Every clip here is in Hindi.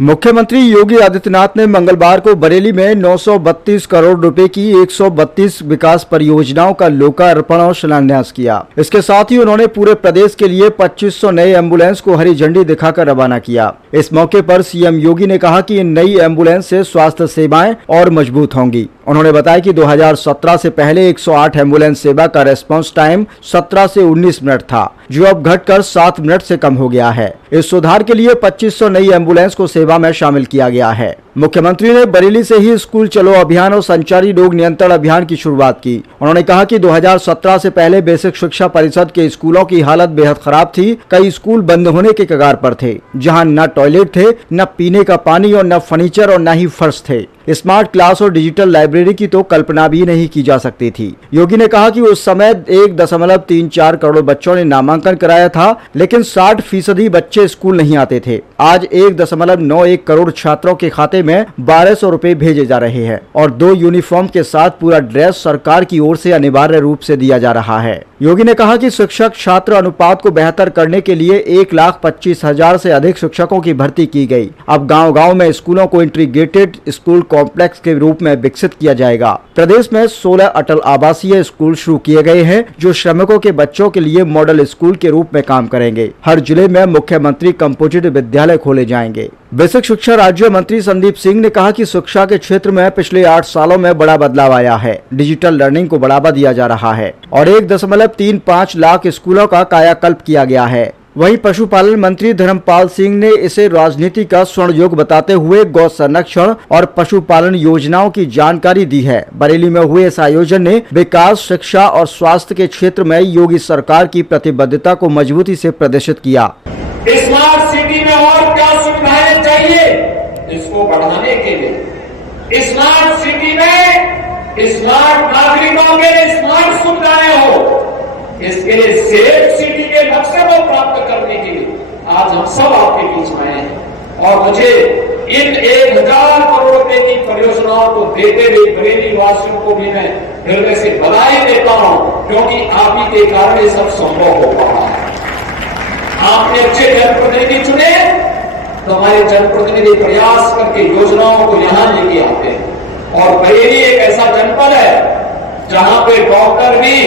मुख्यमंत्री योगी आदित्यनाथ ने मंगलवार को बरेली में 932 करोड़ रुपए की 132 विकास परियोजनाओं का लोकार्पण और शिलान्यास किया। इसके साथ ही उन्होंने पूरे प्रदेश के लिए 2500 नए एम्बुलेंस को हरी झंडी दिखाकर रवाना किया। इस मौके पर सीएम योगी ने कहा कि इन नई एम्बुलेंस से स्वास्थ्य सेवाएं और मजबूत होंगी। उन्होंने बताया कि 2017 से पहले 108 एम्बुलेंस सेवा का रेस्पॉन्स टाइम 17 से 19 मिनट था, जो अब घटकर 7 मिनट से कम हो गया है। इस सुधार के लिए 2500 नई एम्बुलेंस को सेवा में शामिल किया गया है। मुख्यमंत्री ने बरेली से ही स्कूल चलो अभियान और संचारी रोग नियंत्रण अभियान की शुरुआत की। उन्होंने कहा कि 2017 से पहले बेसिक शिक्षा परिषद के स्कूलों की हालत बेहद खराब थी। कई स्कूल बंद होने के कगार पर थे, जहां न टॉयलेट थे, न पीने का पानी और न फर्नीचर और न ही फर्श थे। स्मार्ट क्लास और डिजिटल लाइब्रेरी की तो कल्पना भी नहीं की जा सकती थी। योगी ने कहा कि उस समय 1.34 करोड़ बच्चों ने नामांकन कराया था, लेकिन 60% बच्चे स्कूल नहीं आते थे। आज 1.91 करोड़ छात्रों के खाते में 1200 रुपए भेजे जा रहे हैं और 2 यूनिफॉर्म के साथ पूरा ड्रेस सरकार की ओर से अनिवार्य रूप से दिया जा रहा है। योगी ने कहा कि शिक्षक छात्र अनुपात को बेहतर करने के लिए 1,25,000 से अधिक शिक्षकों की भर्ती की गई। अब गांव-गांव में स्कूलों को इंटीग्रेटेड स्कूल कॉम्प्लेक्स के रूप में विकसित किया जाएगा। प्रदेश में 16 अटल आवासीय स्कूल शुरू किए गए हैं, जो श्रमिकों के बच्चों के लिए मॉडल स्कूल के रूप में काम करेंगे। हर जिले में मुख्यमंत्री कंपोजिट विद्यालय खोले जाएंगे। बेसिक शिक्षा राज्य मंत्री संदीप सिंह ने कहा कि शिक्षा के क्षेत्र में पिछले 8 सालों में बड़ा बदलाव आया है। डिजिटल लर्निंग को बढ़ावा दिया जा रहा है और 1.35 लाख स्कूलों का कायाकल्प किया गया है। वहीं पशुपालन मंत्री धर्मपाल सिंह ने इसे राजनीति का स्वर्ण युग बताते हुए गौ संरक्षण और पशुपालन योजनाओं की जानकारी दी है। बरेली में हुए इस आयोजन ने विकास, शिक्षा और स्वास्थ्य के क्षेत्र में योगी सरकार की प्रतिबद्धता को मजबूती से प्रदर्शित किया। स्मार्ट सिटी में और क्या सुविधाएं चाहिए, इसको बढ़ाने के लिए स्मार्ट सिटी में स्मार्ट नागरिकों के स्मार्ट सुविधाएं हो, इसके लिए सेफ सिटी के लक्ष्य को प्राप्त करने के लिए आज हम सब आपके बीच में आए हैं और मुझे इन 1000 करोड़ रुपए की परियोजनाओं को देते हुए बरेली वासियों को भी मैं हृदय से बधाई देता हूं, क्योंकि आप ही के कारण ये सब संभव हो पा है। आपने अच्छे जनप्रतिनिधि चुने तो हमारे जनप्रतिनिधि प्रयास करके योजनाओं को यहां लेके आते हैं और बरेली एक ऐसा जनपद है जहां पे डॉक्टर भी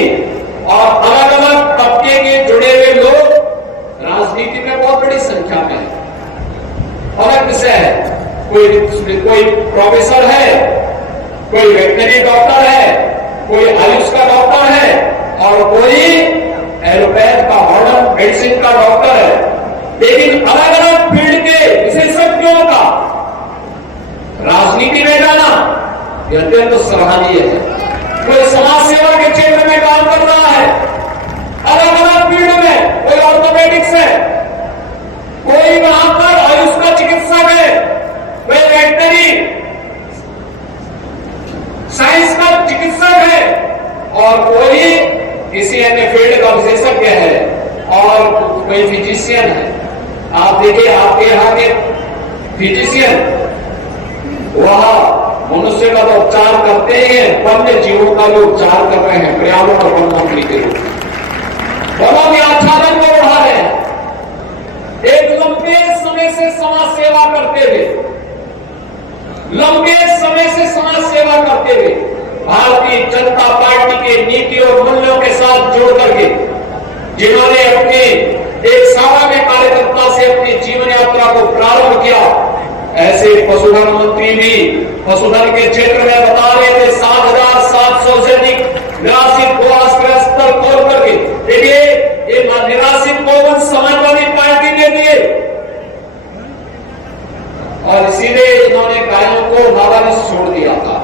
और अलग अलग तबके के जुड़े हुए लोग राजनीति में बहुत बड़ी संख्या में है। अलग विषय है, कोई प्रोफेसर है, कोई वेटनरी डॉक्टर है, कोई आयुष का डॉक्टर है और कोई एलोपैथ का मॉडर्न मेडिसिन का डॉक्टर है, लेकिन अलग अलग फील्ड के विशेषज्ञों का राजनीति में जाना यह अत्यंत सराहनीय है। कोई समाज सेवा के क्षेत्र में काम कर रहा है, अलग अलग फील्ड में, कोई ऑर्थोपेडिक्स है, कोई वहां पर आयुष का चिकित्सक है, कोई वेटनरी साइंस का चिकित्सक है और कोई किसी अन्य फील्ड का विशेषज्ञ है और कोई फिजिशियन है। आप देखिए आपके यहाँ के फिजिशियन वह मनुष्य का तो उपचार करते ही हैं, वन्य जीवों का भी उपचार कर रहे हैं पर्यावरण और वन मंत्री के रूप में। बहुत ही आच्छादन को बढ़ा रहे हैं। एक लंबे समय से समाज सेवा करते हुए, भारतीय जनता पार्टी के नीति और मूल्यों के साथ जोड़ करके जिन्होंने अपने एक सामान्य कार्यकर्ता से अपनी जीवन यात्रा को प्रारंभ किया, ऐसे पशुधन मंत्री भी पशुधन के क्षेत्र में बता रहे थे 7,700 से अधिक निराश्रित गो आश्रय स्थल खोल करके। देखिए ये निराश्रित गोवंश समाजवादी पार्टी ने दिए और इसीलिए इन्होंने गायों को लावारिस छोड़ दिया था।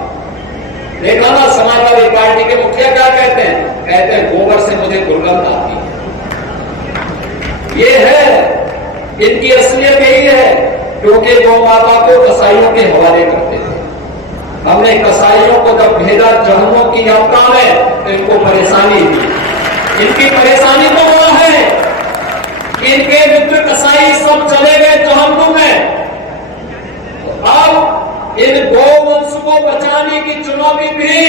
देखा ना समाजवादी पार्टी के मुखिया क्या कहते हैं गोबर से मुझे दुर्गंध आती है। ये है इनकी असलियत यही है, क्योंकि गौ माता को कसाईयों के हवाले करते थे। हमने कसाईयों को जब भेजा जहन्नुम की यात्रा में तो इनको परेशानी दी। इनकी परेशानी तो वो है कि इनके मित्र कसाई सब चले गए जहन्नुम में। अब इन गौवंश को बचाने की चुनौती दी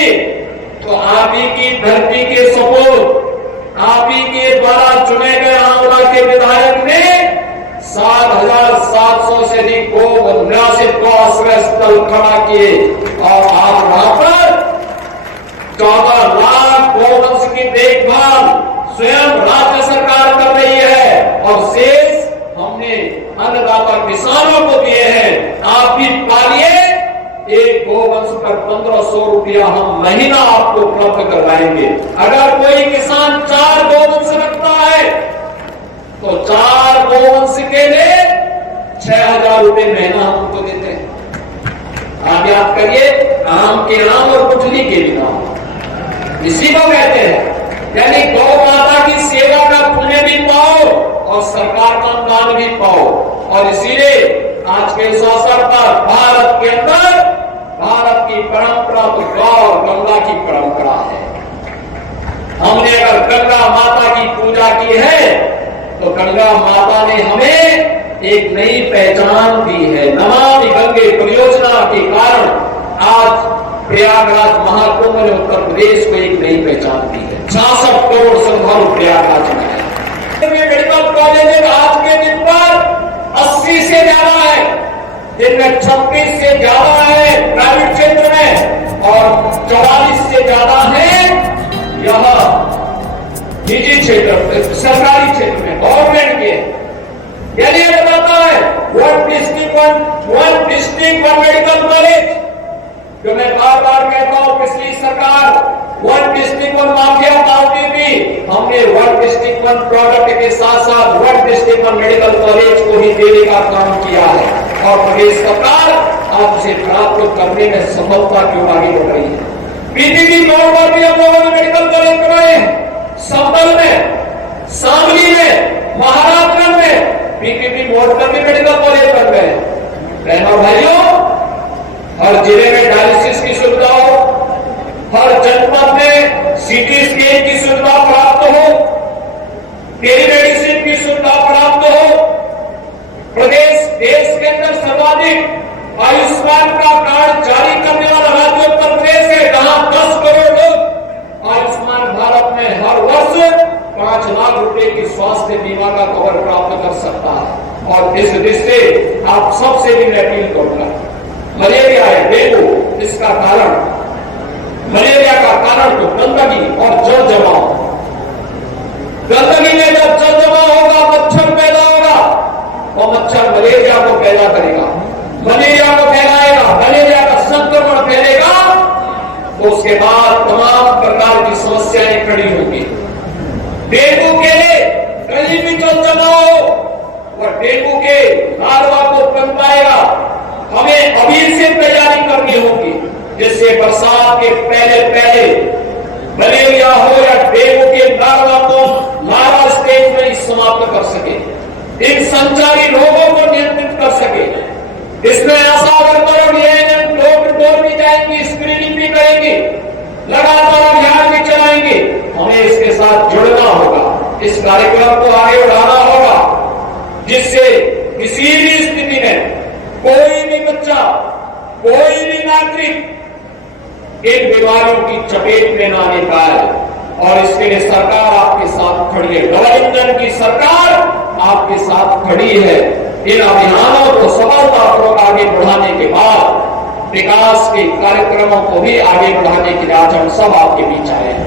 तो आप ही की धरती के सपूत, आप ही के द्वारा चुने गए आंवला के विधायक ने 7,700 से अधिक गौ खड़ा किए और आज वहां पर 14 लाख गौवंश की देखभाल स्वयं राज्य सरकार कर रही है और शेष हमने अन्नदाता किसानों को दिए हैं। आप भी पालिए, एक गोवंश पर 1500 रुपया हम महीना आपको उपलब्ध करवाएंगे। अगर कोई किसान 4 गोवंश रखता है तो 4 गोवंश के लिए 6000 रुपये महीना हम उनको देते हैं। आप याद करिए, आम के आम और कुचली के भी नाम, इसी को कहते हैं। यानी गौ माता की सेवा का पुण्य भी पाओ और सरकार का अनुदान भी पाओ। और इसीलिए आज के इस अवसर पर भारत के अंदर भारत की परंपरा तो गौ गंगा की परंपरा है। हमने अगर गंगा माता की पूजा की है तो गंगा माता ने हमें एक नई पहचान दी है। नमामि गंगे परियोजना के कारण आज प्रयागराज महाकुंभ ने उत्तर प्रदेश को एक नई पहचान दी है। 66 करोड़ श्रद्धालु प्रयागराज में है। मेडिकल कॉलेज आज के दिन पर 80 से ज्यादा है, जिनमें 36 से ज्यादा है प्राइवेट क्षेत्र में और 44 से ज्यादा है यह निजी क्षेत्र, सरकारी क्षेत्र में, गवर्नमेंट के। यानी ये बताता है one district one medical college, जो मैं बार बार कहता हूं पिछली सरकार one district one mafia party भी, हमने वन डिस्ट्रिक्ट वन प्रोडक्ट के साथ साथ one district one medical college को ही देने का काम किया है और प्रदेश सरकार आज उसे प्राप्त करने में सफलता क्यों आगे बढ़ रही है। पीपीपी मोड पर भी हम लोगों ने मेडिकल कॉलेज बनाए हैं। संभल में, सांगली में, महाराष्ट्र में पीपीपी मोड पर भी मेडिकल कॉलेज बन गए। बहनों भाइयों, हर जिले में डायलिसिस की सुविधा हो, हर जनपद में सीटी स्कैन की सुविधा प्राप्त हो, टेलीमेडिसिन की सुविधा प्राप्त हो। प्रदेश देश के अंदर सर्वाधिक आयुष्मान का कार्ड जारी करने वाला राज्य उत्तर प्रदेश है, जहां 10 करोड़ लोग आयुष्मान भारत में हर वर्ष 5 लाख रुपए की स्वास्थ्य बीमा का कवर प्राप्त कर सकता है। और इस दृष्टि से आप सबसे भी मैं अपील करूंगा, मलेरिया है, डेंगू, इसका कारण, मलेरिया का कारण तो गंदगी और जल जमाव। गंदगी में जब जल जमाव होगा मच्छर पैदा होगा और मच्छर मलेरिया को पैदा करेगा, मलेरिया को फैलाएगा, मलेरिया का संक्रमण फैलेगा तो उसके बाद तमाम प्रकार की समस्याएं खड़ी होंगी। डेंगू के लिए कहीं भी जल जमाव हो और डेंगू के लार्वा को पनपाएगा, हमें अभी से तैयारी करनी होगी, जिससे बरसात के पहले मलेरिया हो या डेंगू के लार्वा को लार्वा स्टेज में ही समाप्त कर सके, इन संचारी रोगों को नियंत्रित कर सके। इसमें आशा वर्कर और एएनएम डोर टू डोर भी जाएंगी, स्क्रीनिंग भी करेंगी, लगातार अभियान भी चलाएंगे। हमें इसके साथ जुड़ना होगा, इस कार्यक्रम को आगे बढ़ाना होगा, जिससे किसी भी स्थिति में कोई भी बच्चा, कोई भी नागरिक इन बीमारियों की चपेट में ना आने पाए। और इसके लिए सरकार आपके साथ खड़ी है, डबल इंजन की सरकार आपके साथ खड़ी है। इन अभियानों को सफलतापूर्वक आगे बढ़ाने के बाद विकास के कार्यक्रमों को भी आगे बढ़ाने के लिए आज हम सब आपके बीच आए हैं।